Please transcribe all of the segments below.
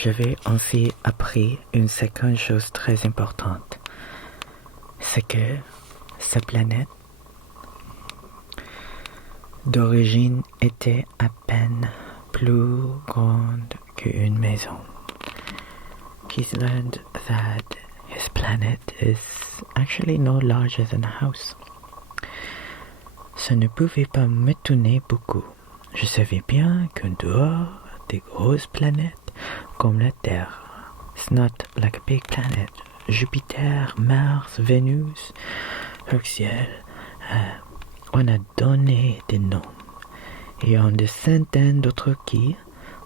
j'avais ainsi appris une seconde chose très importante. C'est que sa planète d'origine était à peine plus grande qu'une maison. He's learned that his planet is actually no larger than a house. Ça ne pouvait pas m'étonner beaucoup. Je savais bien qu'en dehors des grosses planètes comme la Terre, it's not like a big planet, Jupiter, Mars, Vénus, le ciel, on a donné des noms. Il y a des centaines d'autres qui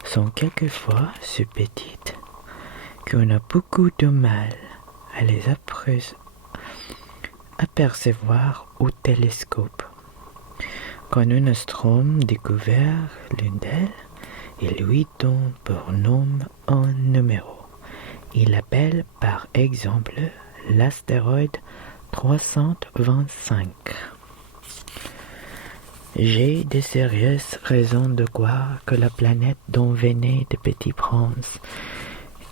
sont quelquefois si petites qu'on a beaucoup de mal à les apercevoir au télescope. Quand un astronome découvert l'une d'elles, il lui donne pour nom un numéro. Il appelle par exemple l'astéroïde 325. J'ai de sérieuses raisons de croire que la planète dont venait de Petit Prince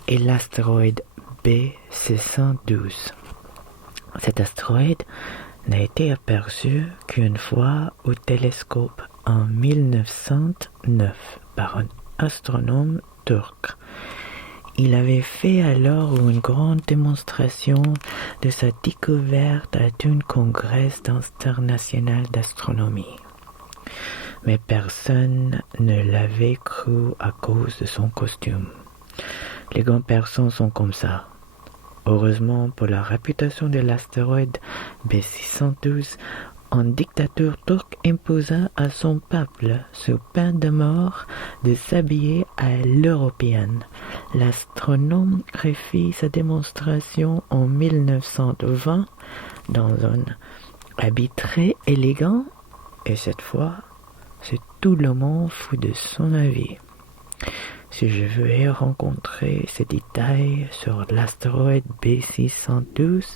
est l'astéroïde B612. Cet astéroïde n'a été aperçu qu'une fois au télescope en 1909 par un astronome turc. Il avait fait alors une grande démonstration de sa découverte à un congrès international d'astronomie. Mais personne ne l'avait cru à cause de son costume. Les grandes personnes sont comme ça. Heureusement pour la réputation de l'astéroïde B612, un dictateur turc imposa à son peuple, sous peine de mort, de s'habiller à l'européenne. L'astronome refit sa démonstration en 1920 dans un habit très élégant, et cette fois, c'est tout le monde fou de son avis. Si je veux rencontrer ces détails sur l'astéroïde B612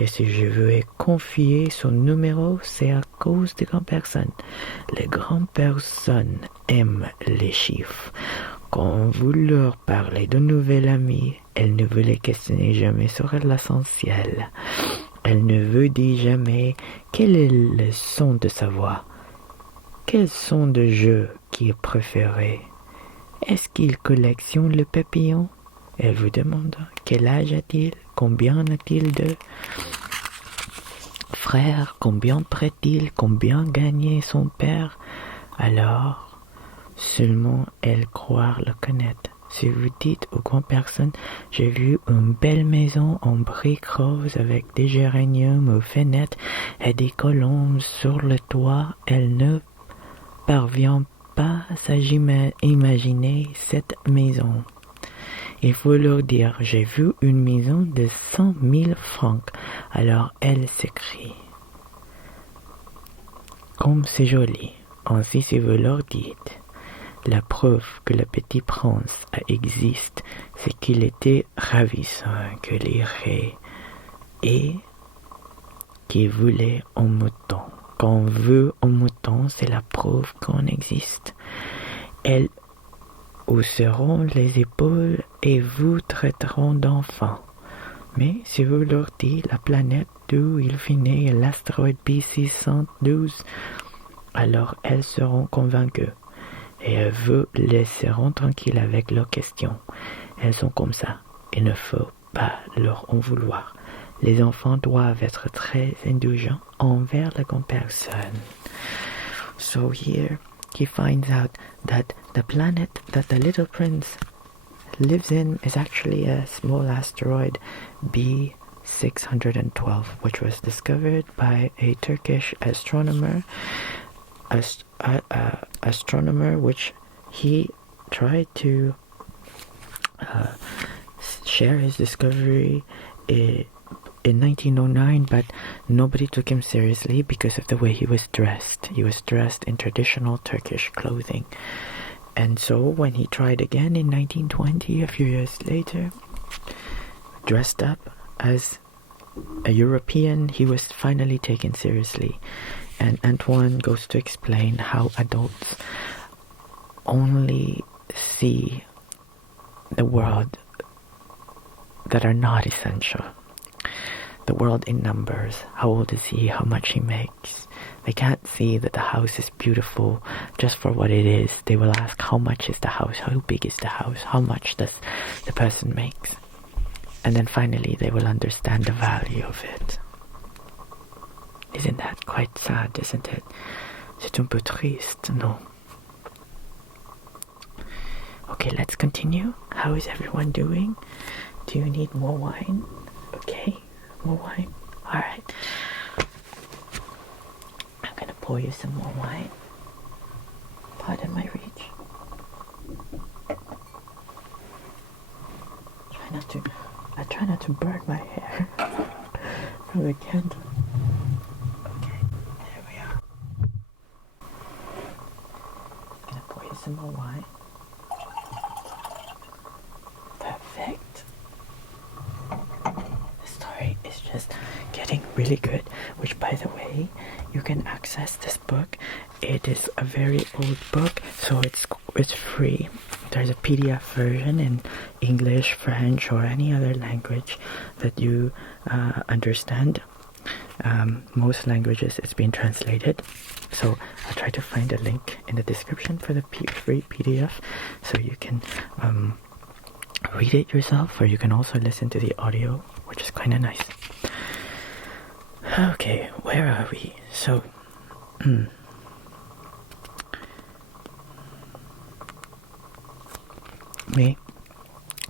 et si je veux confier son numéro, c'est à cause des grandes personnes. Les grandes personnes aiment les chiffres. Quand vous leur parlez de nouvel ami, elles ne vous les questionnez jamais sur l'essentiel. Elles ne vous disent jamais quel est le son de sa voix. Quel son de jeu qui est préféré? Est-ce qu'il collectionne le papillon? Elle vous demande quel âge a-t-il? Combien a-t-il de frères? Combien prête-t-il? Combien gagnait son père? Alors, seulement elle croit le connaître. Si vous dites aux grandes personnes, j'ai vu une belle maison en briques roses avec des géraniums aux fenêtres et des colombes sur le toit, elle ne parvient pas à s'imaginer cette maison. Il faut leur dire, j'ai vu une maison de 100 000 francs. Alors elle s'écrie, comme c'est joli. Ainsi, si vous leur dites, la preuve que le Petit Prince existe, c'est qu'il était ravissant, qu'il irait et qu'il voulait un mouton. Quand on veut un mouton, c'est la preuve qu'on existe. Elles hausseront les épaules et vous traiteront d'enfant. Mais si vous leur dites la planète d'où il finit l'astéroïde B612, alors elles seront convaincues. Et elles vous laisseront tranquille avec leurs questions. Elles sont comme ça. Il ne faut pas leur en vouloir. Les enfants doivent être très indulgents envers la grande personne. So here he finds out that the planet that the little prince lives in is actually a small asteroid B612, which was discovered by a Turkish astronomer, which he tried to share his discovery in 1909, but nobody took him seriously because of the way he was dressed. He was dressed in traditional Turkish clothing. And so when he tried again in 1920, a few years later, dressed up as a European, he was finally taken seriously. And Antoine goes to explain how adults only see the world that are not essential. The world in numbers. How old is he? How much he makes? They can't see that the house is beautiful just for what it is. They will ask, how much is the house? How big is the house? How much does the person makes? And then finally they will understand the value of it. Isn't that quite sad, isn't it? C'est un peu triste, no? Okay, let's continue. How is everyone doing? Do you need more wine? Okay, more wine. Alright. I'm gonna pour you some more wine. Pardon my reach. I try not to burn my hair from the candle. Okay, there we are. I'm gonna pour you some more wine. Perfect. The story is just getting really good, which, by the way, you can access this book. It is a very old book, so it's free. There's a PDF version in English, French, or any other language that you understand. Most languages it's been translated, so I'll try to find a link in the description for the free PDF, so you can read it yourself, or you can also listen to the audio, which is kind of nice. Okay, where are we? So, mais,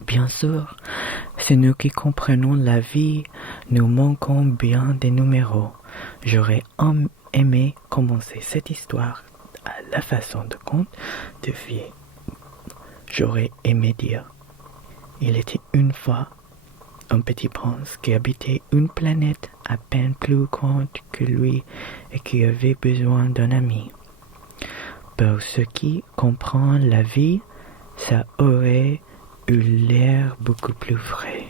bien sûr, c'est nous qui comprenons la vie, nous manquons bien des numéros. J'aurais aimé commencer cette histoire à la façon de conte de fées. J'aurais aimé dire, il était une fois un petit prince qui habitait une planète à peine plus grande que lui et qui avait besoin d'un ami. Pour ce qui comprend la vie, ça aurait eu l'air beaucoup plus vrai.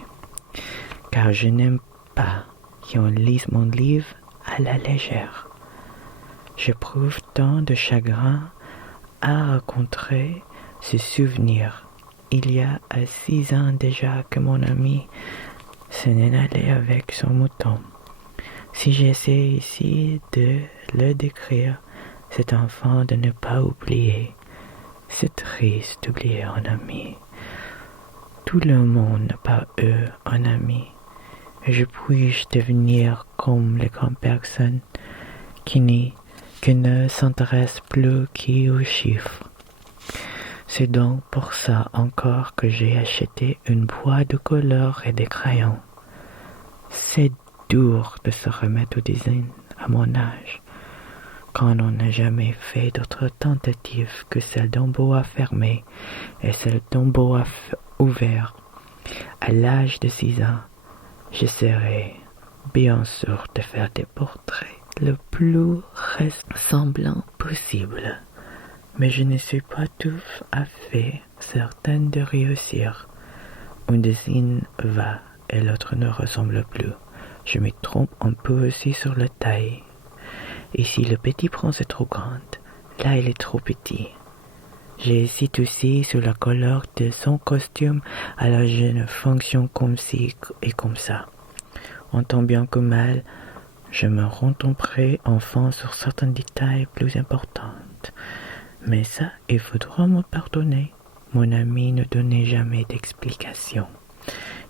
Car je n'aime pas qu'on lise mon livre à la légère. J'éprouve tant de chagrin à raconter ce souvenir. Il y a 6 ans déjà que mon ami s'en est allé avec son mouton. Si j'essaie ici de le décrire, cet enfant de ne pas oublier. C'est triste d'oublier un ami. Tout le monde n'a pas eu un ami. Je puis devenir comme les grandes personnes qui ne s'intéressent plus qu'aux chiffres. C'est donc pour ça encore que j'ai acheté une boîte de couleurs et des crayons. C'est dur de se remettre au design à mon âge, quand on n'a jamais fait d'autre tentative que celle d'un boa fermé et celle d'un boa ouvert. À l'âge de 6 ans, j'essaierai bien sûr de faire des portraits le plus ressemblants possible. Mais je ne suis pas tout à fait certaine de réussir. Un dessin va et l'autre ne ressemble plus. Je me trompe un peu aussi sur la taille. Ici, le petit prince est trop grand. Là, il est trop petit. J'hésite aussi sur la couleur de son costume, alors je ne fonctionne comme ci et comme ça. En tant bien que mal, je me retomberai enfin sur certains détails plus importants. Mais ça, il faudra me pardonner. Mon ami ne donnait jamais d'explication.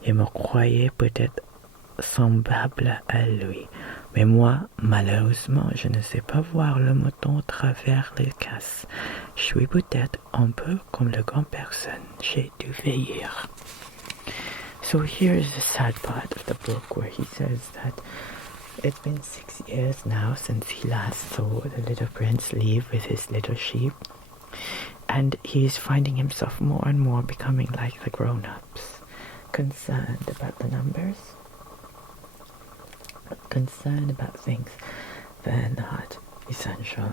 Il me croyait peut-être semblable à lui. Mais moi, malheureusement, je ne sais pas voir le mouton à travers les casses. Je suis peut-être un peu comme la grande personne. J'ai dû vieillir. So here's the sad part of the book where he says that it's been 6 years now since he last saw the little prince leave with his little sheep, and he's finding himself more and more becoming like the grown-ups, concerned about the numbers, concerned about things that are not essential.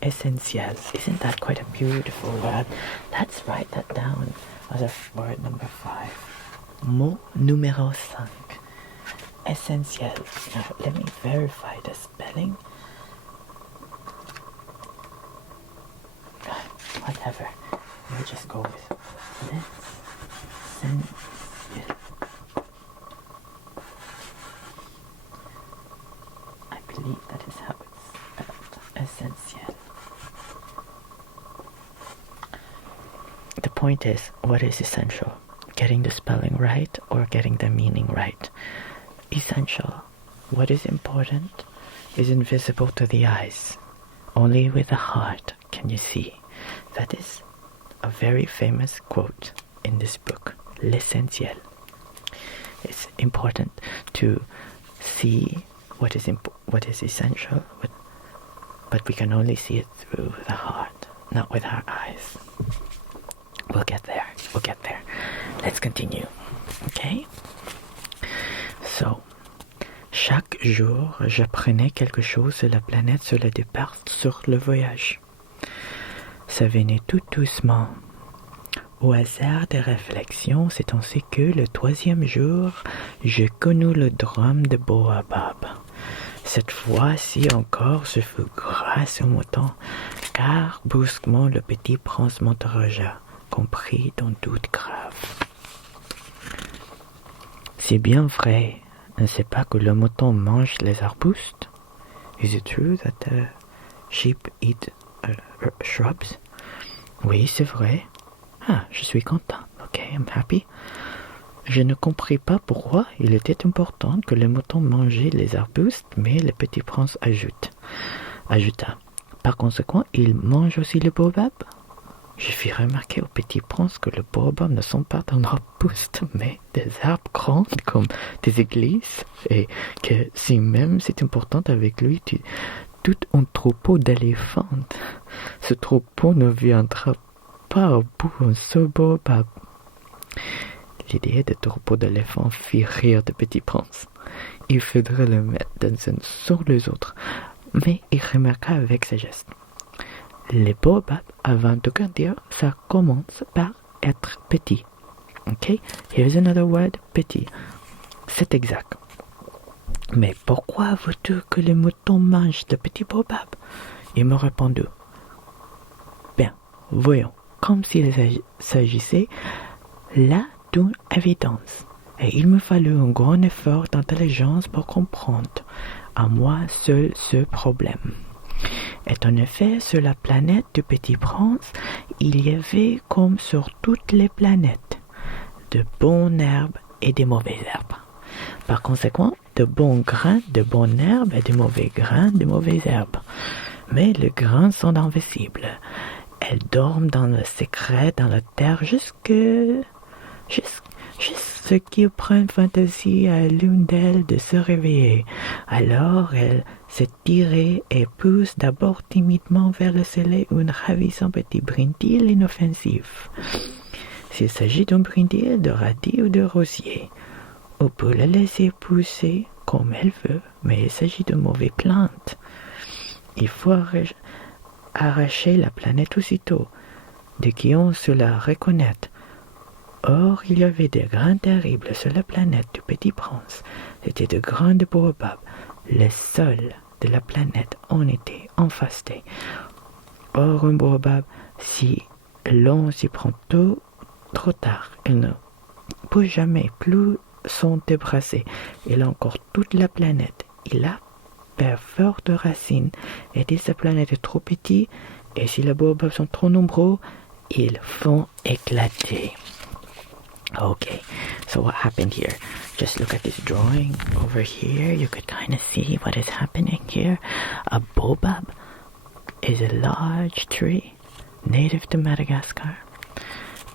Essentiel. Isn't that quite a beautiful word? Let's write that down as a word number 5. Mot numéro 5. Essentiel. Now, let me verify the spelling. Whatever. We'll just go with l'essentiel. I believe that is how it's spelled. Essentiel. The point is, what is essential? Getting the spelling right or getting the meaning right? Essential. What is important is invisible to the eyes. Only with the heart can you see. That is a very famous quote in this book, L'essentiel. It's important to see what is essential, but we can only see it through the heart, not with our eyes. We'll get there. Let's continue. Okay? So, chaque jour, j'apprenais quelque chose sur la planète sur le départ sur le voyage. Ça venait tout doucement. Au hasard des réflexions, c'est ainsi que le 3e jour, j'ai connu le drame de Baobab. Cette fois-ci encore, ce fut grâce au mouton, car brusquement le petit prince m'interrogea, compris d'un doute grave. C'est bien vrai, ne sait pas que le mouton mange les arbustes? Is it true that the sheep eat shrubs? Oui, c'est vrai. Ah, je suis content. Ok, I'm happy. Je ne compris pas pourquoi il était important que le mouton mangeait les arbustes, mais le petit prince ajouta. Par conséquent, il mange aussi le baobab? Je fis remarquer au petit prince que le baobab ne sont pas un arbuste, mais des arbres grands comme des églises, et que si même c'est important avec lui, tout un troupeau d'éléphants. Ce troupeau ne viendra pas au bout d'un seul baobab. L'idée de troupeau d'éléphants fit rire le petit prince. Il faudrait le mettre dans un sur les autres, mais il remarqua avec ses gestes. Les baobabs, avant de grandir, ça commence par être petit. Ok? Here's another word, petit. C'est exact. Mais pourquoi veux-tu que les moutons mangent de petits baobabs? Il me répondit. Bien, voyons, comme s'il s'agissait là d'une évidence. Et il me fallut un grand effort d'intelligence pour comprendre à moi seul ce problème. Et en effet, sur la planète du Petit Prince, il y avait, comme sur toutes les planètes, de bonnes herbes et de mauvaises herbes. Par conséquent, de bons grains, de bonnes herbes et de mauvais grains, de mauvaises herbes. Mais les grains sont invisibles. Elles dorment dans le secret, dans la terre, jusqu'à ce qu'ils prennent fantaisie à l'une d'elles de se réveiller. Alors elles s'étirent et poussent d'abord timidement vers le soleil un ravissant petit brindille inoffensif. S'il s'agit d'un brindille de radis ou de rosier, on peut la laisser pousser comme elle veut, mais il s'agit de mauvaises plantes. Il faut arracher la planète aussitôt, de qui on se la reconnaître. Or, il y avait des grains terribles sur la planète du Petit Prince. C'étaient de grains de baobab. Les sols de la planète en étaient infestés. Or, un baobab, si l'on s'y prend trop tard, il ne peut jamais plus s'en débarrasser. Il a encore toute la planète. Il a perd fort de racines. Et si sa planète est trop petite, et si les baobabs sont trop nombreux, ils font éclater. Okay, so what happened here? Just look at this drawing over here. You could kind of see what is happening here. A baobab is a large tree native to Madagascar.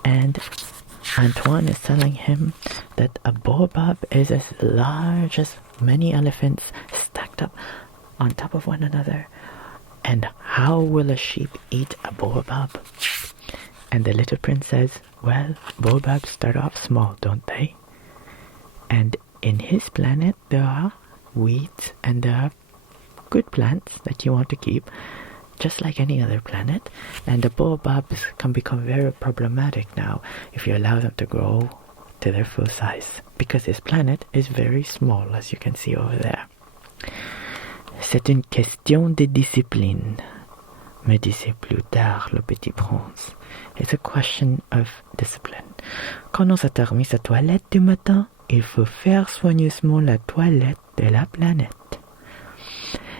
And Antoine is telling him that a baobab is as large as many elephants stacked up on top of one another. And how will a sheep eat a baobab? And the little prince says, well, baobabs start off small, don't they? And in his planet, there are weeds and there are good plants that you want to keep, just like any other planet. And the baobabs can become very problematic now if you allow them to grow to their full size, because his planet is very small, as you can see over there. C'est une question de discipline. me disait plus tard le petit prince. It's a question of discipline. Quand on s'atterrit sa toilette du matin, il faut faire soigneusement la toilette de la planète.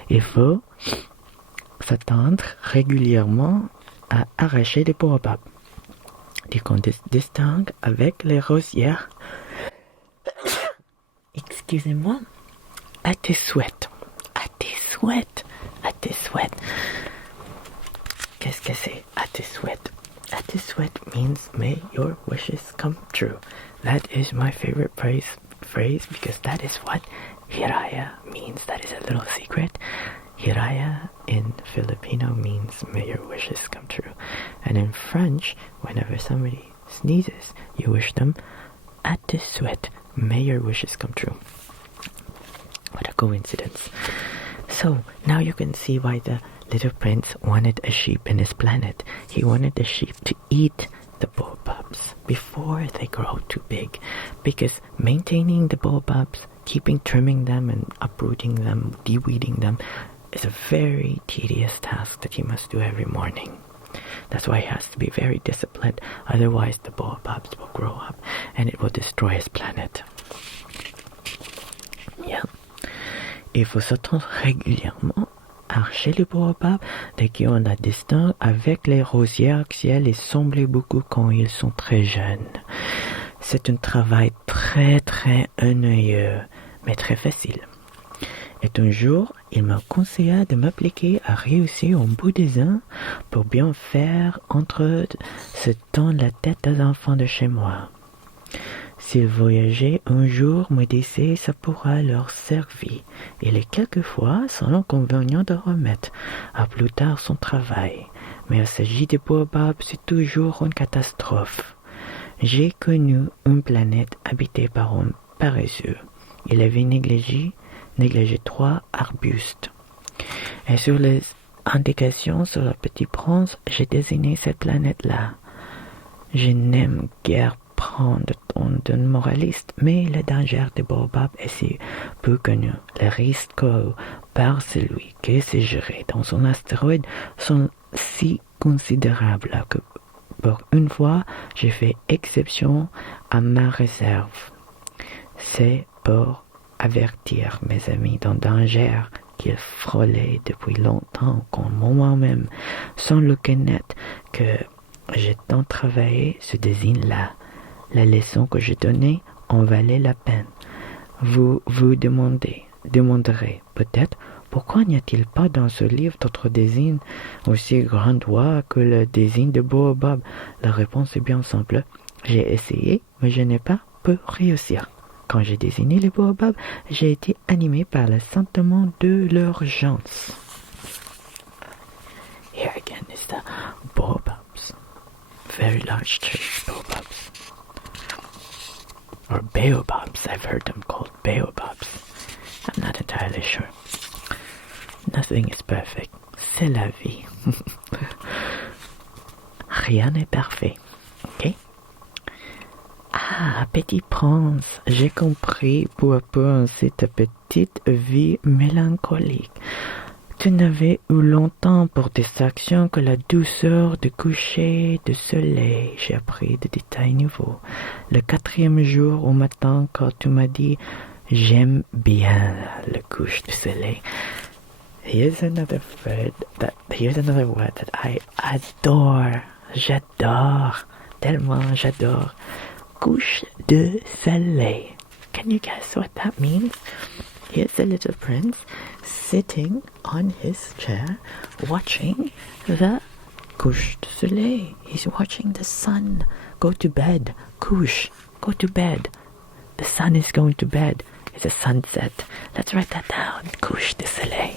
Il faut s'attendre régulièrement à arracher des baobabs. Et qu'on distingue avec les rosières. Excusez-moi. À tes souhaits. À tes souhaits. À tes souhaits. Qu'est-ce que c'est? À tes souhaits. À tes souhaits means may your wishes come true. That is my favorite phrase because that is what Hiraya means. That is a little secret. Hiraya in Filipino means may your wishes come true. And in French, whenever somebody sneezes, you wish them à tes souhaits. May your wishes come true. What a coincidence. So, now you can see why the little prince wanted a sheep in his planet. He wanted the sheep to eat the baobabs before they grow too big. Because maintaining the baobabs, trimming them and uprooting them, de-weeding them, is a very tedious task that he must do every morning. That's why he has to be very disciplined, otherwise the baobabs will grow up and it will destroy his planet. Yeah. Il faut s'attendre régulièrement à arracher les baobabs dès qu'on la distingue avec les rosières qui elles semblent beaucoup quand ils sont très jeunes. C'est un travail très très ennuyeux, mais très facile. Et un jour, il m'a conseillé de m'appliquer à réussir en bouddhisme pour bien faire entre ce temps la tête des enfants de chez moi. S'ils voyageaient un jour, me disait, ça pourra leur servir. Il est quelquefois sans l'inconvénient de remettre à plus tard son travail. Mais il s'agit des baobabs, c'est toujours une catastrophe. J'ai connu une planète habitée par un paresseux. Il avait négligé 3 arbustes. Et sur les indications sur le petit prince, j'ai désigné cette planète-là. Je n'aime guère prendre ton d'un moraliste, mais le danger des baobabs est si peu connu. Les risques par celui qui se géré dans son astéroïde sont si considérables que pour une fois, j'ai fait exception à ma réserve. C'est pour avertir mes amis d'un danger qu'ils frôlaient depuis longtemps comme moi-même, sans le connaître, que j'ai tant travaillé ce désigne-là. La leçon que j'ai donnée en valait la peine. Vous vous demanderez peut-être pourquoi n'y a-t-il pas dans ce livre d'autres désignes aussi grandioses que le désigne de baobab? La réponse est bien simple. J'ai essayé, mais je n'ai pas pu réussir. Quand j'ai désigné les baobabs, j'ai été animé par le sentiment de l'urgence. Here again is the baobabs. Very large trees, baobabs. Or baobabs, I've heard them called baobabs. I'm not entirely sure. Nothing is perfect. C'est la vie. Rien n'est parfait. Ok? Ah, petit prince, j'ai compris peu à peu ainsi ta petite vie mélancolique. Tu n'avais eu longtemps pour distraction que la douceur du coucher du soleil. J'ai appris des détails nouveaux. Le 4e jour au matin, quand tu m'as dit « J'aime bien le coucher du soleil », here's another word that I adore. J'adore. Tellement j'adore. Couche de soleil. Can you guess what that means? Here's the little prince sitting on his chair watching the couche de soleil. He's watching the sun go to bed. Couche, go to bed. The sun is going to bed. It's a sunset. Let's write that down. Couche de soleil.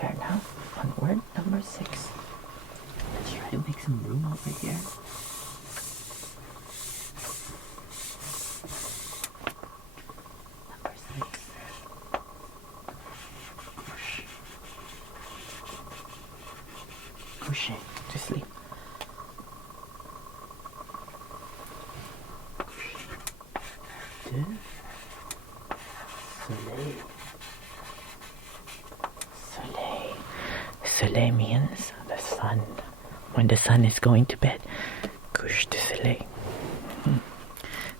Where now? On word number 6. Let's try to make some room over here. Number 6. Coucher, to sleep. De soleil. soleil means the sun. When the sun is going to bed, couche de soleil.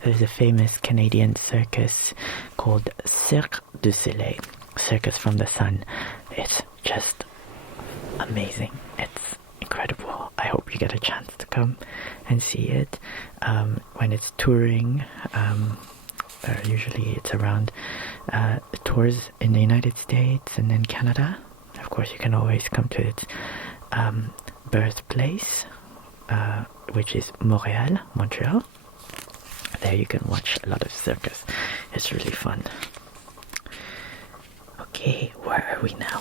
There's a famous Canadian circus called Cirque du Soleil, Circus from the Sun. It's just amazing. It's incredible. I hope you get a chance to come and see it. When it's touring, usually it's around tours in the United States and then Canada. Of course, you can always come to its birthplace, which is Montreal. There you can watch a lot of circus. It's really fun. Okay, where are we now?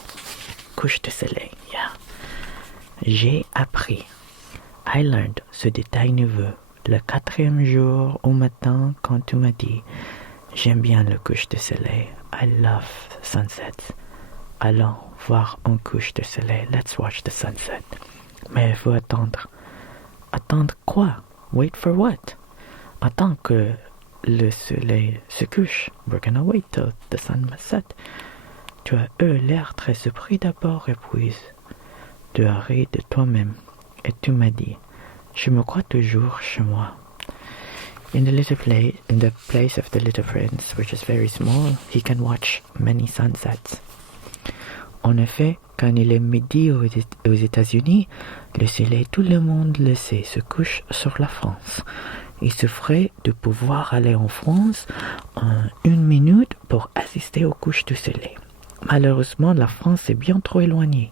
Couche de soleil, yeah. J'ai appris. I learned ce détail nouveau le 4e jour au matin quand tu m'as dit j'aime bien le couche de soleil. I love sunsets. Allons voir un couche de soleil. Let's watch the sunset. Mais il faut attendre. Attendre quoi? Wait for what? Attends que le soleil se couche. We're gonna wait till the sun must set. Tu as eu l'air très surpris d'abord et puis tu as ri de toi-même. Et tu m'as dit, je me crois toujours chez moi. In the place of the little prince, which is very small, he can watch many sunsets. En effet, quand il est midi aux États-Unis, le soleil, tout le monde le sait, se couche sur la France. Il suffit de pouvoir aller en France en 1 minute pour assister aux couches du soleil. Malheureusement, la France est bien trop éloignée.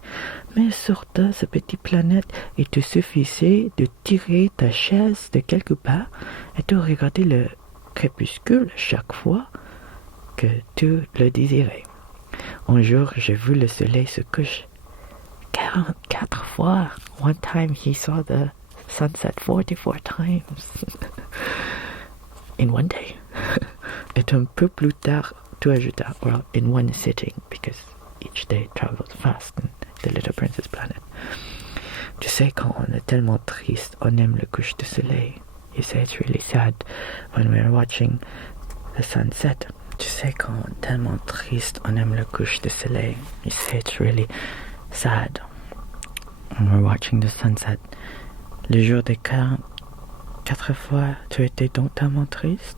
Mais sur cette petite planète, il te suffisait de tirer ta chaise de quelque part et de regarder le crépuscule chaque fois que tu le désirais. Un jour, j'ai vu le soleil se coucher 44 fois. One time he saw the sunset 44 times in one day. Et un peu plus tard, tu ajoutas, well, in one sitting, because each day travels fast in the Little Princess planet. Tu sais, quand on est tellement triste, on aime le coucher du soleil. You say it's really sad when we're watching the sunset. Tu sais, quand on est tellement triste, on aime le coucher du soleil. You say it's really sad when we're watching the sunset. Le jour des 4 fois, tu étais donc tellement triste?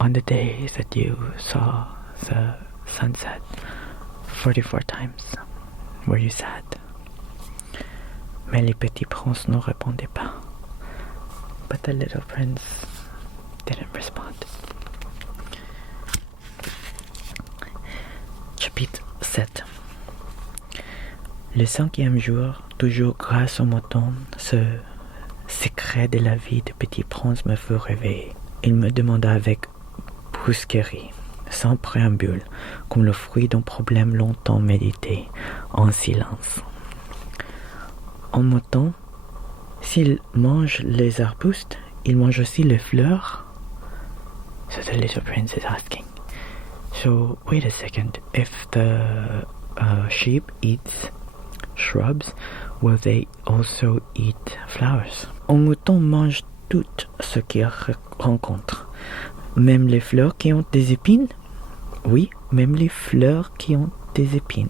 On the days that you saw the sunset 44 times, were you sad? Mais les petits princes ne répondaient pas. But the little prince didn't respond. Chapitre 7. Le 5e jour, toujours grâce au mouton, ce secret de la vie du petit prince me fut réveillé. Il me demanda avec brusquerie, sans préambule, comme le fruit d'un problème longtemps médité, en silence. En mouton, s'il mange les arbustes, il mange aussi les fleurs? So the little prince is asking. So, wait a second, if the sheep eats shrubs, will they also eat flowers? Un mouton mange tout ce qu'il rencontre. Même les fleurs qui ont des épines? Oui, même les fleurs qui ont des épines.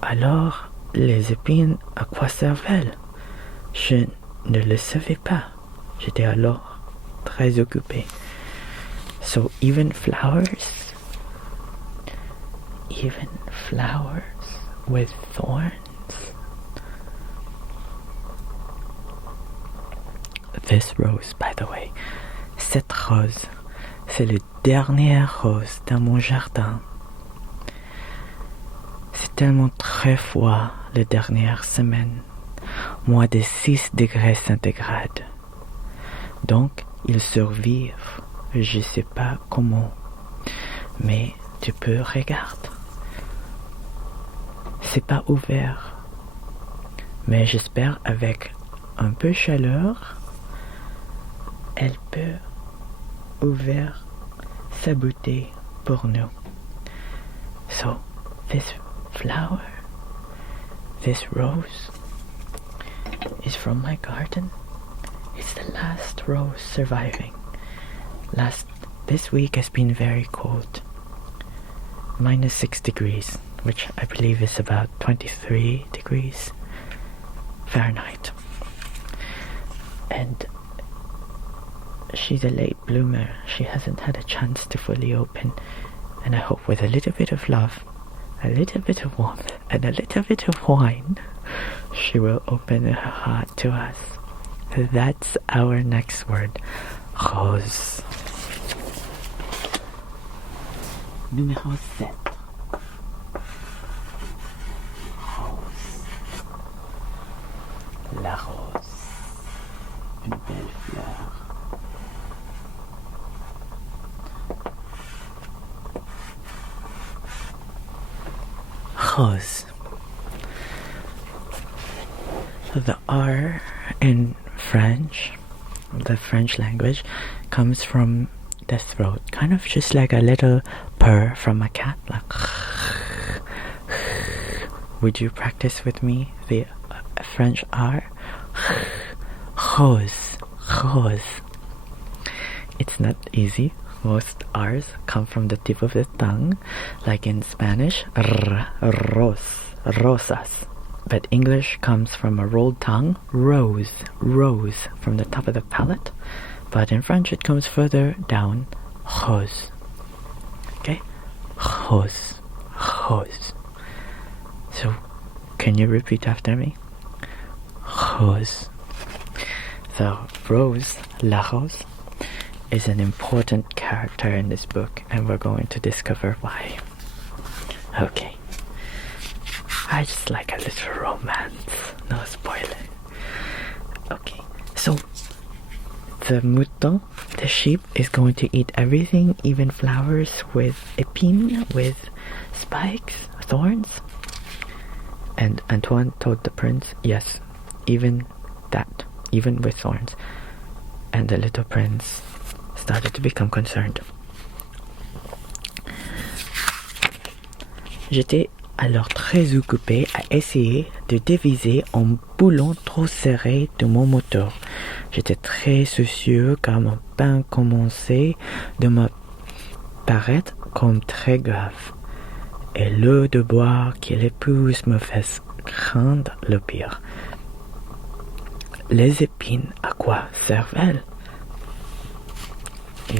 Alors, les épines, à quoi servent-elles? Je ne le savais pas. J'étais alors très occupé. So even flowers with thorns? This rose, by the way, cette rose, c'est le dernier rose dans mon jardin. C'est tellement très froid les dernières semaines, moins de 6 degrés centigrades. Donc, ils survivent, je sais pas comment, mais tu peux regarder. C'est pas ouvert, mais j'espère avec un peu de chaleur, elle peut ouvrir sa beauté pour nous. So, this flower, this rose, is from my garden. It's the last rose surviving. This week has been very cold. -6 degrees. which I believe is about 23 degrees Fahrenheit. And she's a late bloomer. She hasn't had a chance to fully open. And I hope with a little bit of love, a little bit of warmth, and a little bit of wine, she will open her heart to us. That's our next word. Rose. Numéro 7. Rose. La rose. Une belle fleur. Rose. The R in French, the French language, comes from the throat, kind of just like a little purr from a cat, like. Would you practice with me the French R? Rose, rose. It's not easy. Most R's come from the tip of the tongue, like in Spanish, ros, rosas. But English comes from a rolled tongue, rose, rose, from the top of the palate. But in French it comes further down, rose. Okay? Rose, rose. So, can you repeat after me? Rose. So, Rose, La Rose, is an important character in this book, and we're going to discover why. Okay. I just like a little romance. No spoiler. Okay, so the mouton, the sheep, is going to eat everything, even flowers with épines, with spikes, thorns. And Antoine told the prince, yes, even that, even with thorns. And the little prince started to become concerned. J'étais alors très occupé à essayer de déviser un boulon trop serré de mon moteur. J'étais très soucieux car mon pain commençait de me paraître comme très grave. Et l'eau de bois qu'il épouse me fait craindre le pire. Les épines, à quoi servent-elles?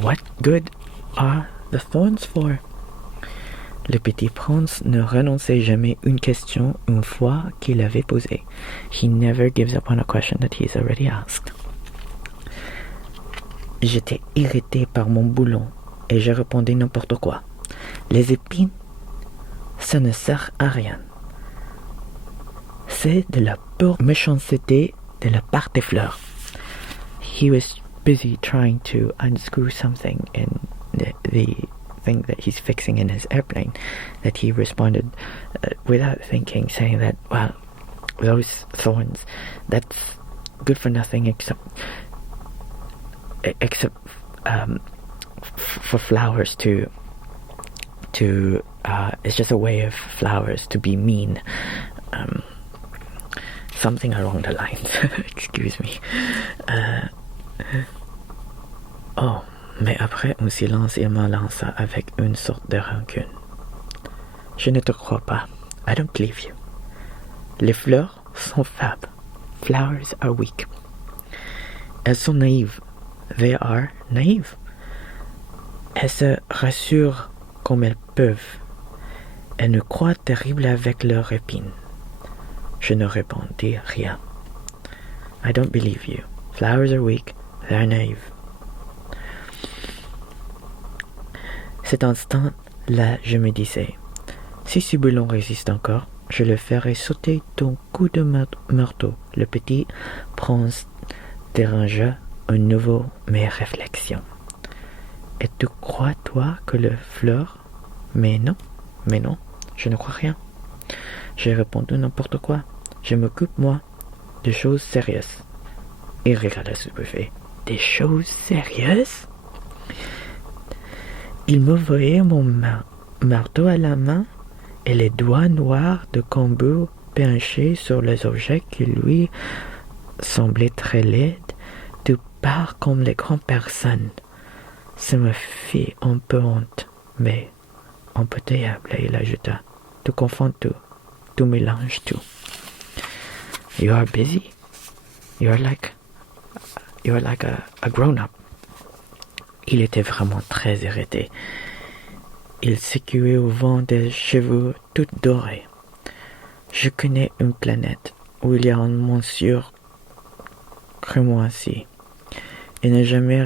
What good are the thorns for? Le petit prince ne renonçait jamais une question une fois qu'il l'avait posée. He never gives up on a question that he's already asked. J'étais irrité par mon boulon et je répondais n'importe quoi. Les épines, ça ne sert à rien. C'est de la pure méchanceté de la part des fleurs. He was busy trying to unscrew something in the thing that he's fixing in his airplane, that he responded without thinking, saying that, well, those thorns, that's good for nothing except for flowers to it's just a way of flowers to be mean, something along the lines. Excuse me. Oh, mais après un silence, il me lança avec une sorte de rancune. Je ne te crois pas. I don't believe you. Les fleurs sont faibles. Flowers are weak. Elles sont naïves. They are naive. Elles se rassurent comme elles peuvent. Elles nous croient terribles avec leurs épines. Je ne répondis rien. I don't believe you. Flowers are weak. They are naive. Cet instant-là, je me disais, si ce boulon résiste encore, je le ferai sauter d'un coup de marteau. Le petit prince dérangea à nouveau mes réflexions. Et tu crois, toi, que le fleur? Mais non, je ne crois rien. J'ai répondu n'importe quoi. Je m'occupe, moi, de choses sérieuses. Il regarda stupéfait. Des choses sérieuses? Il me voyait mon marteau à la main et les doigts noirs de Cambourg penchés sur les objets qui lui semblaient très laides, tout part comme les grandes personnes. Ça me fit un peu honte, mais un peu pitoyable, il ajouta. Tu confonds tout. Tu mélanges tout. You are busy. You're like a grown-up. Il était vraiment très irrité. Il secouait au vent des cheveux tout dorés. Je connais une planète où il y a un monsieur cramoisi. Il n'a jamais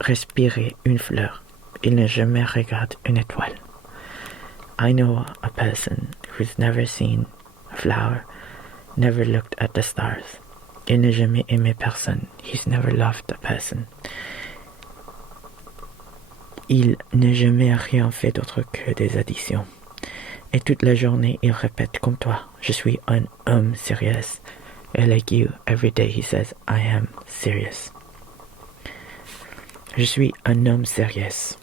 respiré une fleur. Il n'a jamais regardé une étoile. I know a person who's never seen a flower, never looked at the stars. Il n'a jamais aimé personne. He's never loved a person. Il n'a jamais rien fait d'autre que des additions. Et toute la journée, il répète comme toi, je suis un homme sérieux. And like you, every day he says, I am serious. Je suis un homme sérieux.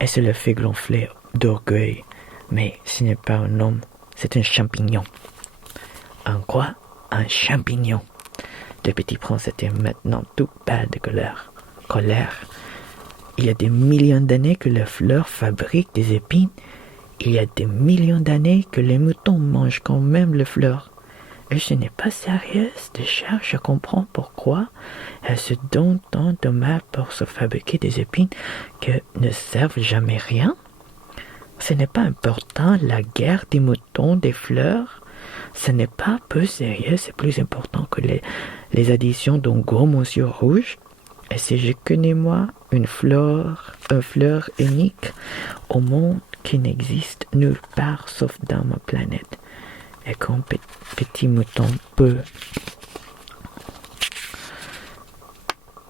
Et c'est le fait gonflé d'orgueil. Mais ce n'est pas un homme, c'est un champignon. Un quoi? Un champignon. Le petit prince était maintenant tout pâle de colère. Colère. Il y a des millions d'années que la fleur fabrique des épines. Il y a des millions d'années que les moutons mangent quand même les fleurs. Et ce n'est pas sérieux de chercher à comprendre pourquoi elles se donnent tant de mal pour se fabriquer des épines qui ne servent jamais rien. Ce n'est pas important la guerre des moutons, des fleurs. Ce n'est pas peu sérieux, c'est plus important que les additions d'un gros monsieur rouge. Et si je connais moi une fleur unique au monde qui n'existe nulle part sauf dans ma planète, et qu'un petit mouton peut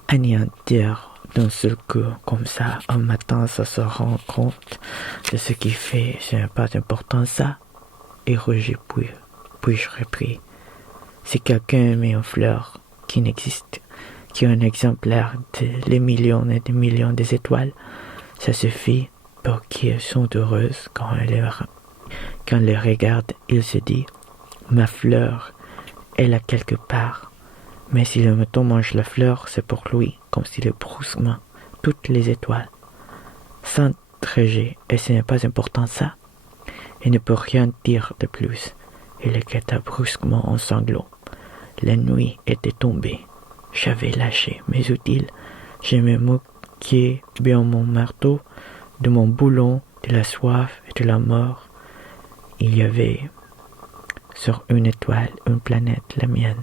anéantir d'un seul coup, comme ça, un matin, ça se rend compte de ce qu'il fait, ce n'est pas important ça. Et Roger puis-je repris, si quelqu'un met une fleur qui n'existe, qui est un exemplaire des millions et des millions des étoiles, ça suffit pour qu'ils sont heureuses quand les regarde, il se dit, ma fleur est là quelque part. Mais si le mouton mange la fleur, c'est pour lui, comme s'il est brusquement toutes les étoiles. Sans trajet, et ce n'est pas important ça. Il ne peut rien dire de plus. Il éclata brusquement en sanglots. La nuit était tombée. J'avais lâché mes outils. Je me moquais bien mon marteau, de mon boulon, de la soif et de la mort. Il y avait sur une étoile, une planète, la mienne.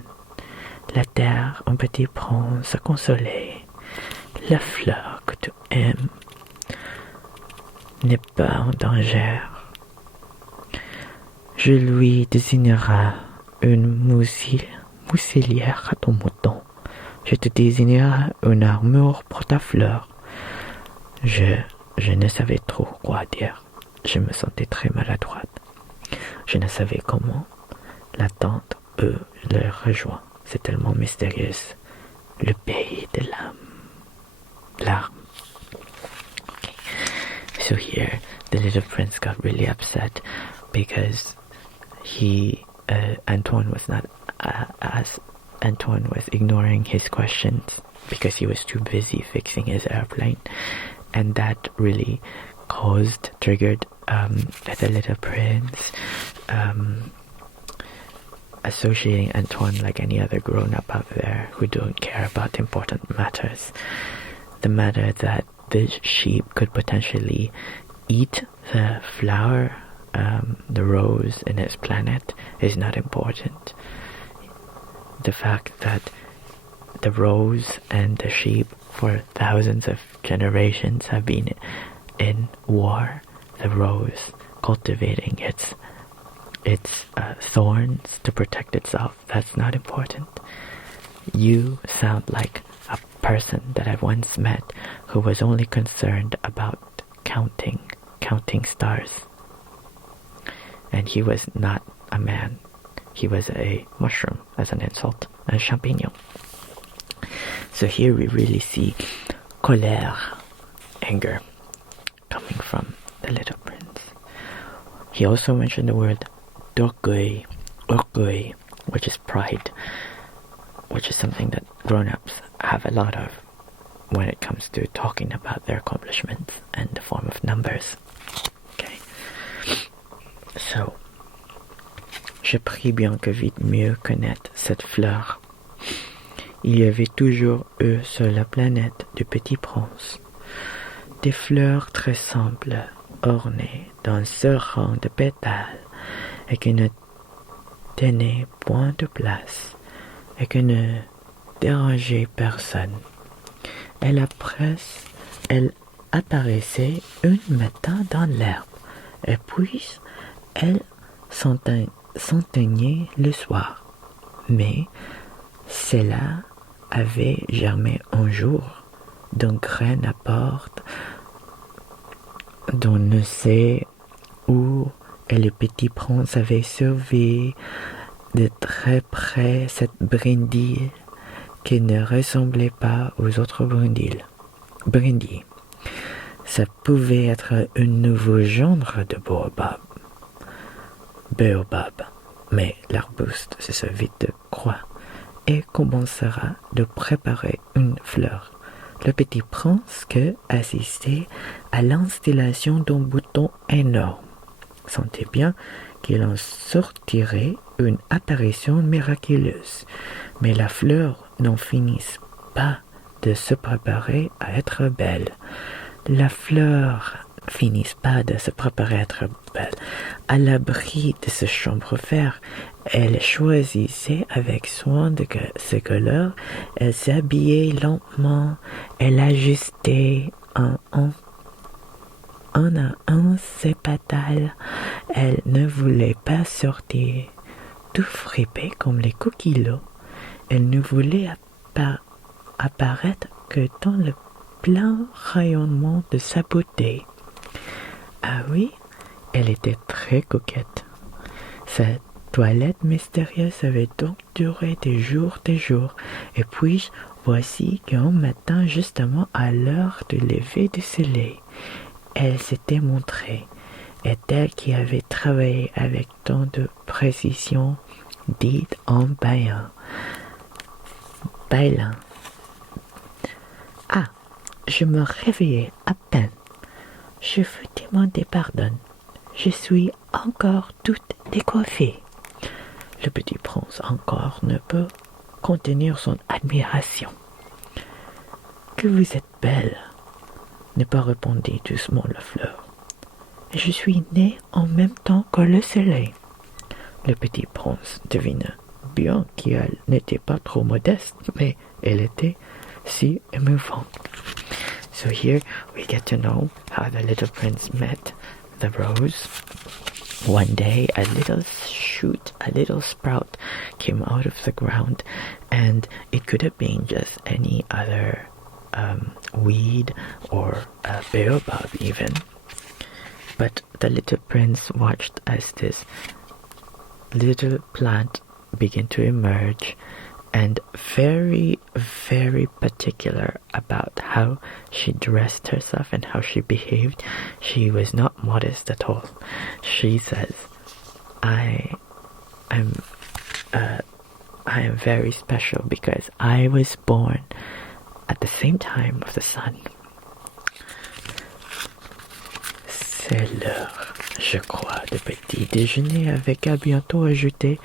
La terre, un petit prince à consoler. La fleur que tu aimes n'est pas en danger. Je lui désignerai une moussellière à ton mouton. Je te désignerai une armure pour ta fleur. Je ne savais trop quoi dire. Je me sentais très maladroite. Je ne savais comment l'attendre, le rejoint. C'est tellement mystérieux. Le pays de l'âme. Okay. So here, the little prince got really upset because Antoine was ignoring his questions because he was too busy fixing his airplane, and that really triggered the little prince associating Antoine like any other grown-up out there who don't care about important matters. The matter that the sheep could potentially eat the flower, the rose in its planet, is not important. The fact that the rose and the sheep for thousands of generations have been in war, the rose cultivating its thorns to protect itself, that's not important. You sound like a person that I've once met who was only concerned about counting stars. And he was not a man. He was a mushroom, as an insult, a champignon. So here we really see colère, anger, coming from the little prince. He also mentioned the word orgueil, which is pride, which is something that grown-ups have a lot of when it comes to talking about their accomplishments and the form of numbers. Okay. So, je prie bien que vite mieux connaître cette fleur. Il y avait toujours eu sur la planète du Petit Prince des fleurs très simples, ornées d'un seul rang de pétales, et qui ne tenaient point de place, et qui ne dérangeaient personne. Elle apparaissait un matin dans l'herbe, et puis elle s'enteignait le soir. Mais cela avait germé un jour d'une graine à porte d'on ne sait où, et le Petit Prince avait surveillé de très près cette brindille qui ne ressemblait pas aux autres brindilles. Ça pouvait être un nouveau genre de baobab, mais l'arbuste se servit de croix et commencera de préparer une fleur. Le Petit Prince, qui assistait à l'installation d'un bouton énorme, sentait bien qu'il en sortirait une apparition miraculeuse. Mais la fleur n'en finissait pas de se préparer à être belle. La fleur finissait pas de se préparer à être belle. À l'abri de sa chambre verte, elle choisissait avec soin de ses couleurs, elle s'habillait lentement, elle ajustait un à un ses pétales. Elle ne voulait pas sortir tout fripée comme les coquillots. Elle ne voulait apparaître que dans le plein rayonnement de sa beauté. Ah oui, elle était très coquette. Sa toilette mystérieuse avait donc duré des jours, et puis voici qu'un matin, justement à l'heure du lever du soleil, elle s'était montrée, et elle qui avait travaillé avec tant de précision, dit en bâillant. Ah, je me réveillais à peine. Je vous demandais pardon. Je suis encore toute décoiffée. Le Petit Prince encore ne peut contenir son admiration. Que vous êtes belle, ne pas répondit doucement la fleur. Et je suis née en même temps que le soleil. Le Petit Prince devina bien qu'elle n'était pas trop modeste, mais elle était si émouvante. So here we get to know how the little prince met the rose. One day a little shoot, a little sprout came out of the ground, and it could have been just any other weed or a baobab even. But the little prince watched as this little plant began to emerge, and very, very particular about how she dressed herself and how she behaved. She was not modest at all. She says, I am very special because I was born at the same time of the sun. C'est l'heure, je crois, de petit déjeuner, avec à bientôt ajouté.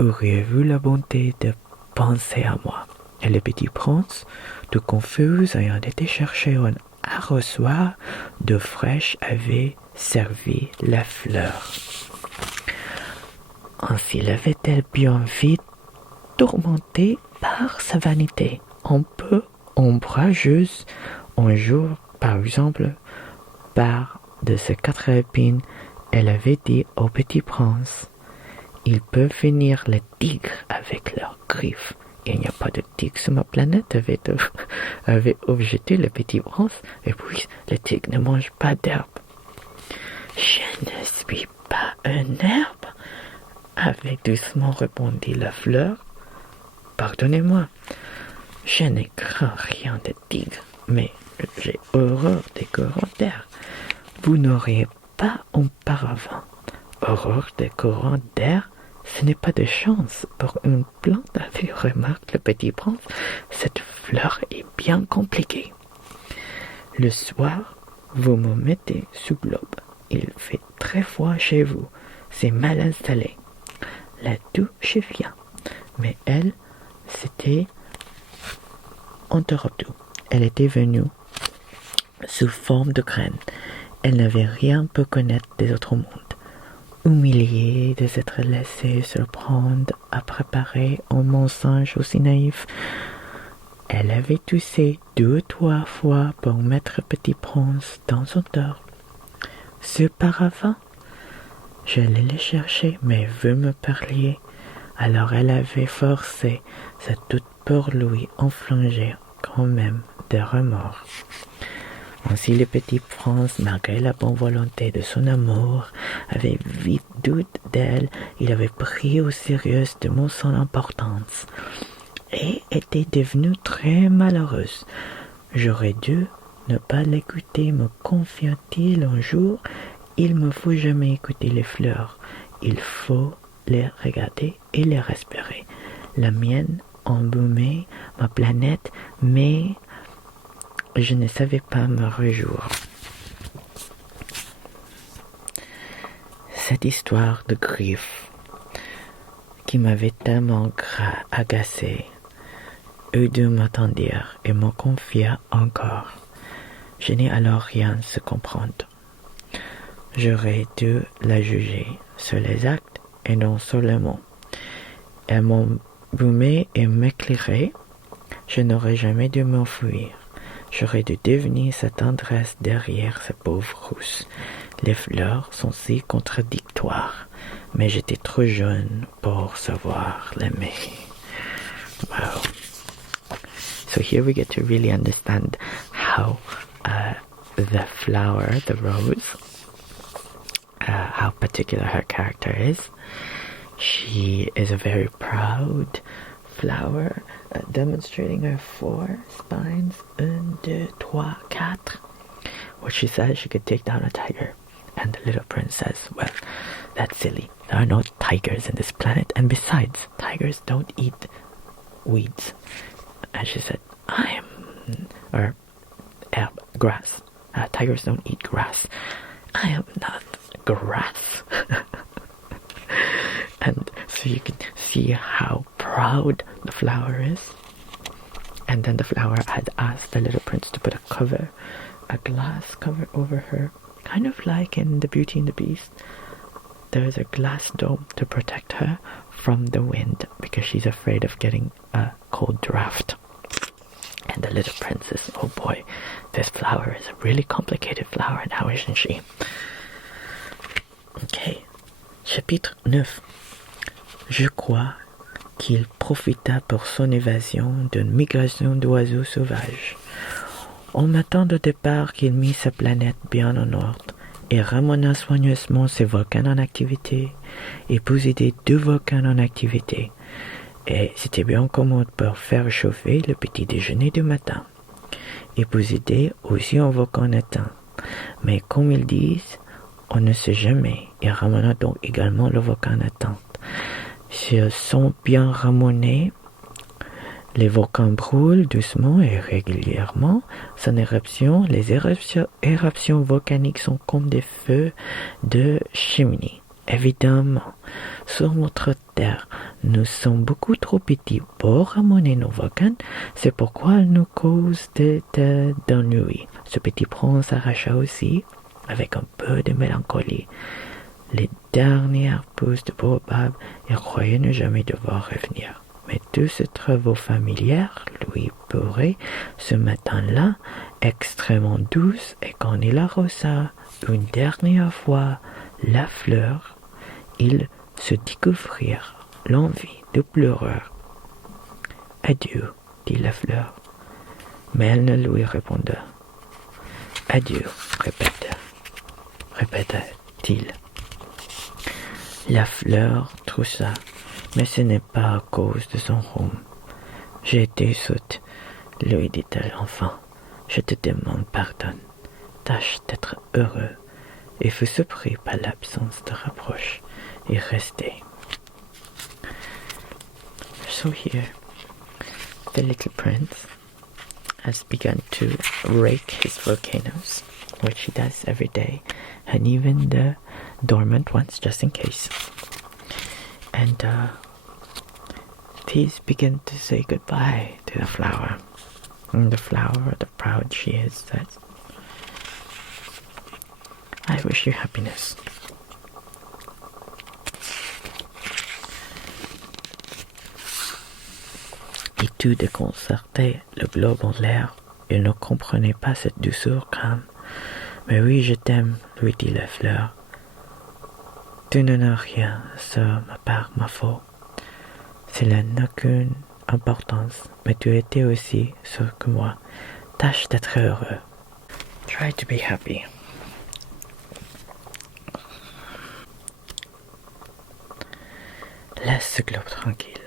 Auriez-vous la bonté de penser à moi? Et le Petit Prince, tout confus, ayant été chercher un arrosoir d'eau fraîche, avait servi la fleur. Ainsi l'avait-elle bien vite tourmentée par sa vanité, un peu ombrageuse. Un jour, par exemple, par de ses 4 épines, elle avait dit au Petit Prince: ils peuvent finir les tigres avec leurs griffes. Il n'y a pas de tigres sur ma planète, avait objecté le Petit Prince, et puis les tigres ne mangent pas d'herbe. Je ne suis pas une herbe, avait doucement répondu la fleur. Pardonnez-moi, je ne crains rien de tigre, mais j'ai horreur des courants d'air. Vous n'auriez pas auparavant horreur des courants d'air? Ce n'est pas de chance pour une plante, avait remarqué le Petit Prince. Cette fleur est bien compliquée. Le soir, vous me mettez sous globe. il fait très froid chez vous. C'est mal installé. La douche vient. Mais elle, c'était interrompu. Elle était venue sous forme de graine. Elle n'avait rien pu connaître des autres mondes. Humiliée de s'être laissée surprendre à préparer un mensonge aussi naïf, elle avait toussé 2 ou 3 fois pour mettre Petit Prince dans son tort. Ce paravent, je l'ai cherché, mais vous me parliez. Alors elle avait forcé sa doute pour lui infliger quand même des remords. Ainsi le Petit Prince, malgré la bonne volonté de son amour, avait vite doute d'elle. Il avait pris au sérieux son importance et était devenu très malheureuse. J'aurais dû ne pas l'écouter, me confia-t-il un jour. Il me faut jamais écouter les fleurs. Il faut les regarder et les respirer. La mienne embaumait ma planète, mais je ne savais pas me réjouir. Cette histoire de griffes qui m'avait tellement agacé, eux deux m'attendirent et me confia encore. Je n'ai alors rien se comprendre. J'aurais dû la juger sur les actes et non sur les mots. Elle m'embaumait et m'éclairait. Je n'aurais jamais dû m'enfuir. J'aurais dû devenir sa tendresse derrière sa pauvre rousse. Les fleurs sont si contradictoires, mais j'étais trop jeune pour savoir l'aimer. Wow. So here we get to really understand how the flower, the rose, how particular her character is. She is a very proud flower, demonstrating her 4 spines. 1, 2, 3, 4. What she says, she could take down a tiger. And the little prince says, well, that's silly. There are no tigers in this planet, and besides, tigers don't eat weeds. And she said, grass. Tigers don't eat grass. I am not grass. And so you can see how proud the flower is. And then the flower had asked the little prince to put a glass cover over her, kind of like in the Beauty and the Beast. There is a glass dome to protect her from the wind because she's afraid of getting a cold draft. And the little princess, oh boy, this flower is a really complicated flower now, isn't she? Okay, chapitre 9. Je crois qu'il profita pour son évasion d'une migration d'oiseaux sauvages. On m'attend au départ qu'il mit sa planète bien en ordre et ramena soigneusement ses volcans en activité et possédait 2 volcans en activité. Et c'était bien commode pour faire chauffer le petit déjeuner du matin. Et possédait aussi un volcan éteint. Mais comme ils disent, on ne sait jamais. Il ramena donc également le volcan éteint. S'ils sont bien ramenés, les volcans brûlent doucement et régulièrement. Sans éruption, les éruptions volcaniques sont comme des feux de cheminée. Évidemment, sur notre Terre, nous sommes beaucoup trop petits pour ramener nos volcans. C'est pourquoi elles nous causent d'ennui. Ce Petit Prince arracha aussi, avec un peu de mélancolie, les dernières pousses de baobab et croyait ne jamais devoir revenir. Mais tous ces travaux familiers lui paraient ce matin-là extrêmement douces et quand il arrosa une dernière fois la fleur, ils se découvrirent l'envie de pleurer. Adieu, dit la fleur, mais elle ne lui répondit. Adieu, répéta-t-il. La fleur troussa, mais ce n'est pas à cause de son rhume. J'ai été sotte, lui dit-elle enfin. Je te demande pardon. Tâche d'être heureux. Et fut surpris par l'absence de reproche et resté. So here, the little prince has begun to rake his volcanoes which she does every day, and even the dormant ones, just in case. And these begin to say goodbye to the flower. And the flower, the proud she is, says, I wish you happiness. Et tout déconcerté, le globe en l'air, il ne comprenait pas cette douceur calme. Mais oui, je t'aime, lui dit la fleur. Tu n'en as rien, ça, ma faute. Cela n'a aucune importance, mais tu étais aussi ce que moi. Tâche d'être heureux. Try to be happy. Laisse ce globe tranquille.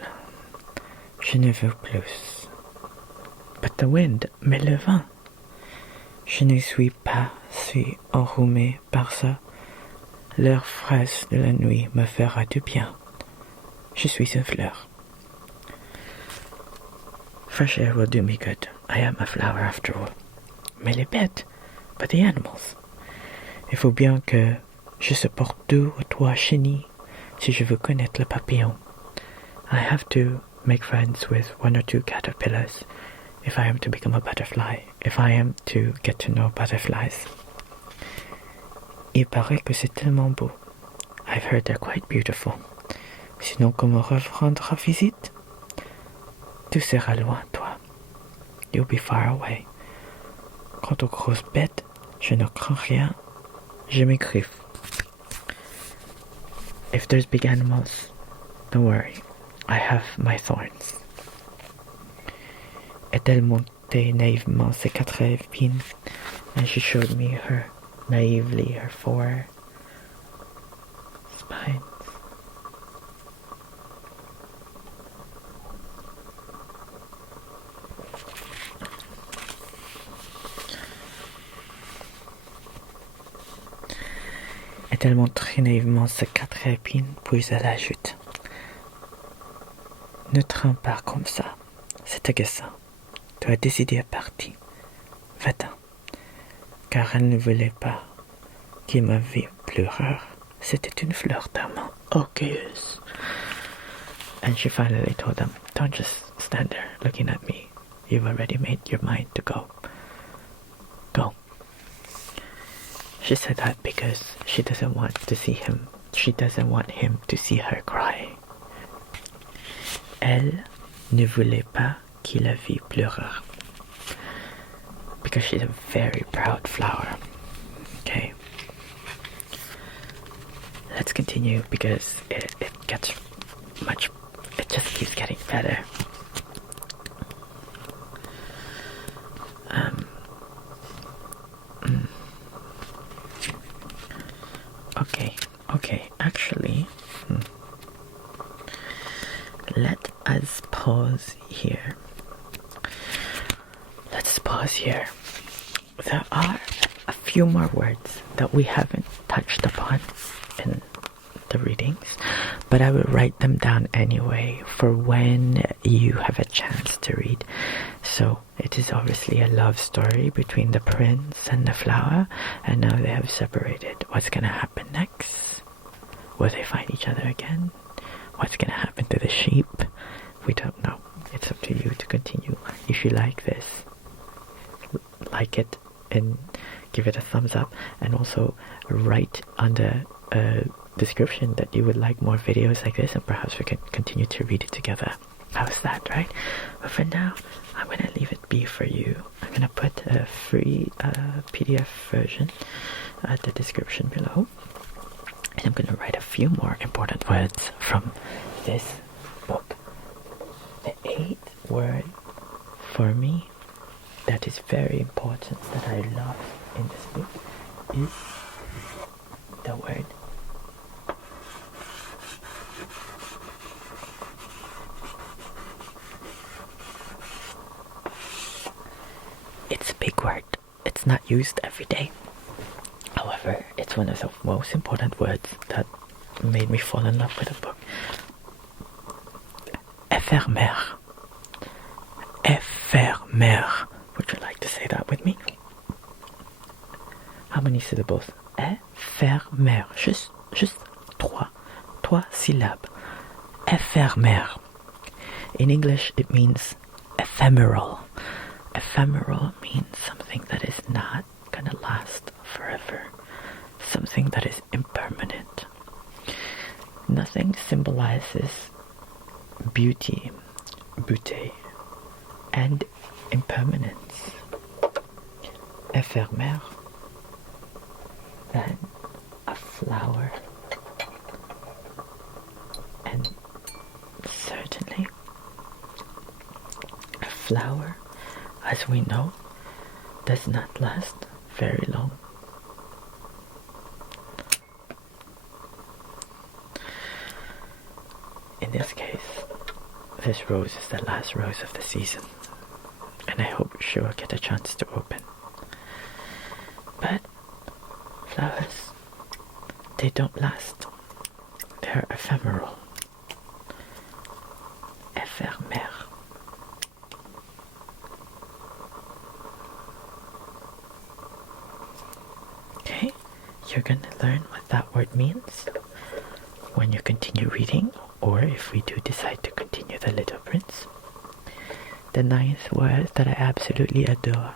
Je ne veux plus. But the wind, mais le vent. Je ne suis pas si enrhumé par ça. L'air frais de la nuit me fera du bien. Je suis une fleur. Fresh air will do me good. I am a flower after all. Mais les bêtes, but the animals. Il faut bien que je supporte deux ou trois chenilles si je veux connaître le papillon. I have to make friends with one or two caterpillars if I am to become a butterfly, if I am to get to know butterflies. Il paraît que c'est tellement beau. I've heard they're quite beautiful. Sinon, comment rendre visite? Tu seras loin, toi. You'll be far away. Quant aux grosses bêtes, je ne crains rien. Je m'écrive. If there's big animals, don't worry. I have my thorns. Et-elle montait naïvement ses 4 épines, and she showed me her naively her 4 spines. Et-elle montrait naïvement ses 4 épines, puis elle ajoute. Ne traîne pas comme ça, c'est agaçant. Tu as décidé à partir. Va-t'en. Car elle ne voulait pas qu'il me vît pleurer. C'était une fleur tellement orgueilleuse. And she finally told them, don't just stand there looking at me. You've already made your mind to go. Go. She said that because she doesn't want to see him. She doesn't want him to see her cry. Elle ne voulait pas qu'il la vît pleurer. Because she's a very proud flower. Okay. Let's continue because it gets much, it just keeps getting better. Okay, actually, let us pause here. Let's pause here. There are a few more words that we haven't touched upon in the readings, but I will write them down anyway for when you have a chance to read. So it is obviously a love story between the prince and the flower, and now they have separated. What's gonna happen next? Will they find each other again? What's gonna happen to the sheep? We don't know. It's up to you to continue. If you like this, like it and give it a thumbs up, and also write on the description that you would like more videos like this, and perhaps we can continue to read it together. How's that, right? But for now, I'm gonna leave it be for you. I'm gonna put a free PDF version at the description below, and I'm gonna write a few more important words from this book. The 8th word for me that is very important, that I love in this book, is the word it's a big word. It's not used every day. However, it's one of the most important words that made me fall in love with the book. Éphémère. Éphémère. Would you like to say that with me? How many syllables? Éphémère. Juste trois syllabes. Éphémère. In English, it means ephemeral. Ephemeral means something that is not gonna last forever. Something that is impermanent. Nothing symbolizes beauty, and impermanence. Éphémère than a flower. And certainly, a flower, as we know, does not last very long. In this case, this rose is the last rose of the season, and I hope she will get a chance to open. But flowers, they don't last. They're ephemeral. Éphémère. Okay, you're gonna learn what that word means when you continue reading, or if we do decide to continue The Little Prince. The ninth word that I absolutely adore.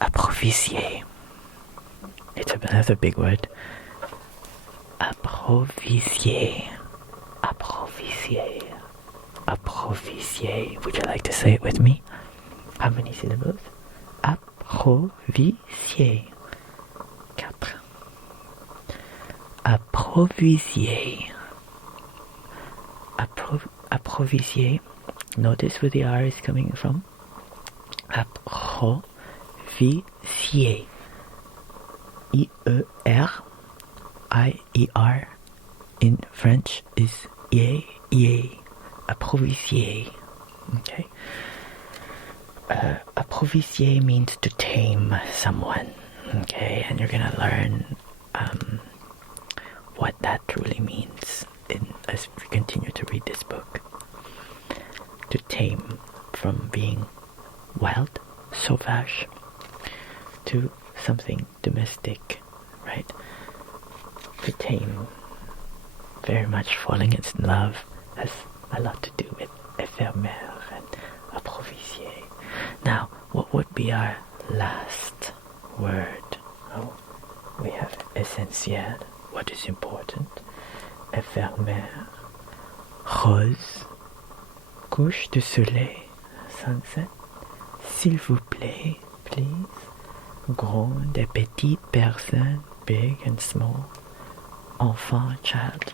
Approvisier. It's another big word. Approvisier. Approvisier. Approvisier. Would you like to say it with me? How many syllables? Approvisier. 4. Approvisier. Approvisier. Notice where the R is coming from. Approvisier. I-E-R. In French is yay. Approvisier. Okay. Approvisier means to tame someone. Okay, and you're gonna learn what that truly means as we continue to read this book. To tame, from being wild, sauvage, to something domestic, right? To tame, very much falling in love, has a lot to do with éphémère and approvisier. Now, what would be our last word? Oh, we have essentiel, what is important, éphémère, rose, couche de soleil, sunset, s'il vous plaît, please, grande et petite personne, big and small, enfant, child.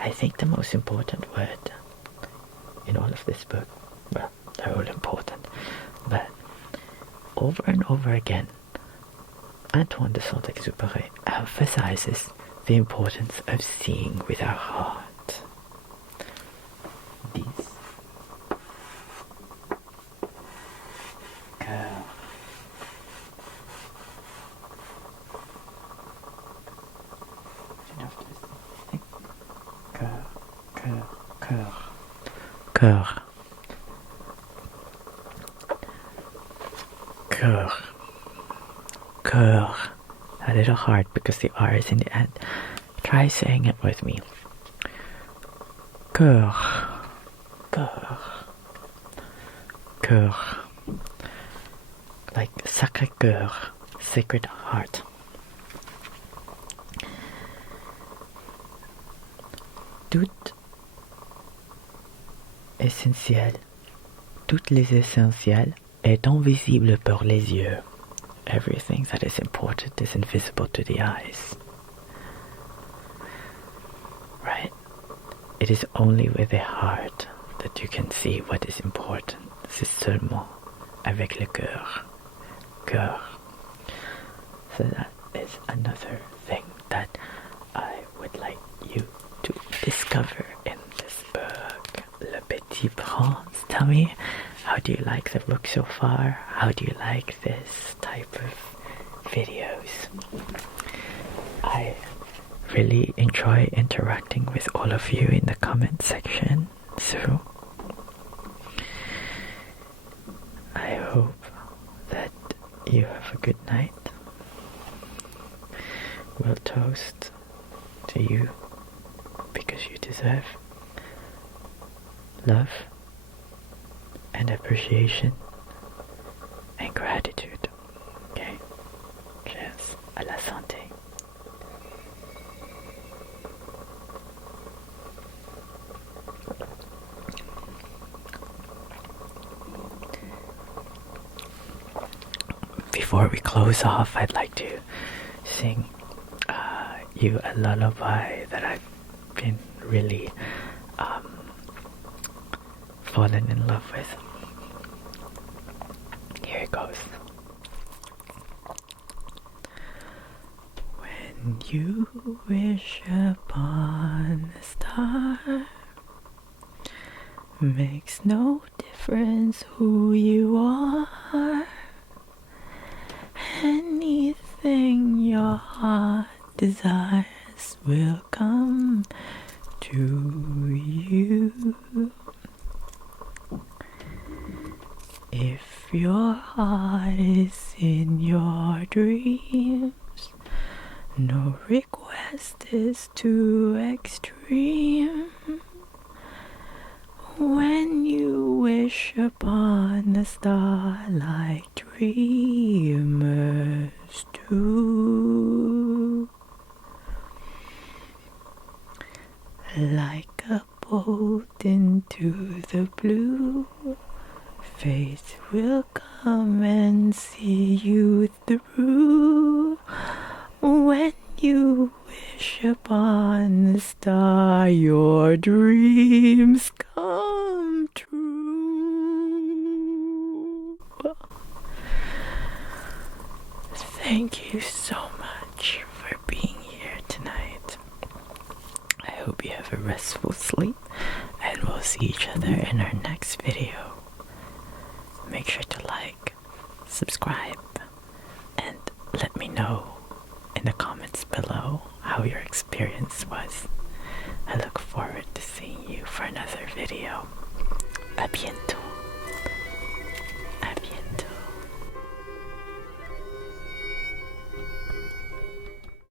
I think the most important word in all of this book, well, they're all important, but over and over again, Antoine de Saint-Exupéry emphasizes the importance of seeing with our heart. These cœur. Cœur. Cœur. A little hard because the R is in the end. Try saying it with me. Cœur. Like Sacré-Cœur, Sacred Heart. Tout essentiel, toutes les essentiels est invisible pour les yeux. Everything that is important is invisible to the eyes. Right? It is only with the heart that you can see what is important. C'est seulement avec le cœur. Cœur. So that is another thing that I would like you to discover in this book, Le Petit Prince. Tell me, how do you like the book so far? How do you like this type of videos? I really enjoy interacting with all of you in the comment section, so I hope that you have a good night. We'll toast to you because you deserve love and appreciation and gratitude. Okay? Cheers. À la santé. Before we close off, I'd like to sing you a lullaby that I've been really fallen in love with. Here it goes. When you wish upon a star, makes no difference who you are. Anything your heart desires will come to you. If your heart is in your dreams, no request is too extreme. When you wish upon a star like dreamers do, like a bolt into the blue, fate will come and see you through. When you wish upon a star, your dreams come true. Thank you so much for being here tonight. I hope you have a restful sleep, and we'll see each other in our next video. Make sure to like, subscribe, and let me know in the comments below how your experience was. I look forward to seeing you for another video. À bientôt.